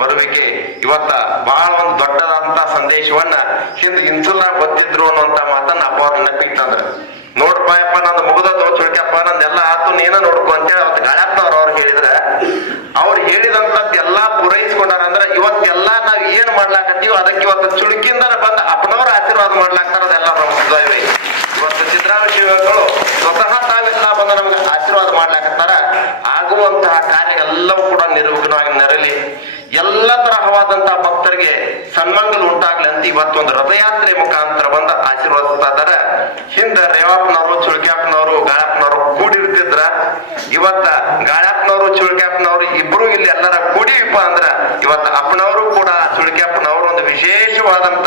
ಬರುವಿಕೆ ಇವತ್ತ ಬಹಳ ಒಂದು ದೊಡ್ಡದಂತ ಸಂದೇಶವನ್ನ ಹಿಂದ್ ಇಂಚುಲ್ಲ ಗೊತ್ತಿದ್ರು ಅನ್ನುವಂತ ಮಾತನ್ನ ಅಪ್ಪ ಅವ್ರ ನೆನಪಿಟ್ಟಂದ್ರ. ನೋಡ್ಪಾಯಪ್ಪ ನಂದು ಮುಗ್ದದ್ದು ಚುಳ್ಕ್ಯಪ್ಪ ನಂದೆಲ್ಲ ಆತು ನೀನ ನೋಡ್ಕೊ ಅಂತೇಳಿ ಅವತ್ತು ಗಾಳಪ್ಪನವ್ರು ಅವ್ರು ಹೇಳಿದ್ರ, ಅವ್ರು ಹೇಳಿದಂತದ್ ಎಲ್ಲಾ ಪೂರೈಸ್ಕೊಂಡಾರ. ಅಂದ್ರ ಇವತ್ತೆಲ್ಲಾ ನಾವ್ ಏನ್ ಮಾಡ್ಲಾಕತ್ತೀವಿ ಅದಕ್ಕೆ ಇವತ್ತು ಚುಳುಕಿಂದ ಬಂದ ಅಪ್ಪನವ್ರ ಆಶೀರ್ವಾದ ಮಾಡ್ಲಾಕ್ತಾರ. ಅದೆಲ್ಲ ನಮ್ಗೆ ಇವತ್ತು ಸಿದ್ದರಾಮಯ್ಯ ಶಿವಗಳು ಸ್ವತಃ ತಾವೆಲ್ಲ ಬಂದ ನಮ್ಗೆ ಆಶೀರ್ವಾದ ಮಾಡ್ಲಾಕತ್ತಾರ. ಆಗುವಂತಹ ಕಾರ್ಯ ಎಲ್ಲವೂ ಕೂಡ ನಿರ್ವಿಘ್ನವಾಗಿ ನೆರಲಿ, ಎಲ್ಲ ತರಹವಾದಂತಹ ಭಕ್ತರಿಗೆ ಸನ್ಮಂಗಲ್ ಉಂಟಾಗ್ಲಿ ಅಂತ ಇವತ್ತೊಂದು ರಥಯಾತ್ರೆ ಮುಖಾಂತರ ಬಂದ ಆಶೀರ್ವದಿಸ್ತಾ ಇದಾರ. ಹಿಂದ ರೇವಪ್ಪನವರು ಚುಳ್ಕ್ಯಾಪ್ಪನವರು ಗಾಳಪ್ಪನವರು ಕೂಡಿರ್ತಿದ್ರ. ಇವತ್ತ ಗಾಳಪ್ಪನವರು ಚುಳ್ಕ್ಯಾಪ್ಪನವರು ಇಬ್ರು ಇಲ್ಲಿ ಎಲ್ಲರ ಕೂಡಿವಿಪ್ಪ ಅಂದ್ರ ಇವತ್ತ ಅಪ್ಪನವರು ಕೂಡ ಚುಳ್ಕ್ಯಾಪ್ಪನವರು ಒಂದು ವಿಶೇಷವಾದಂತ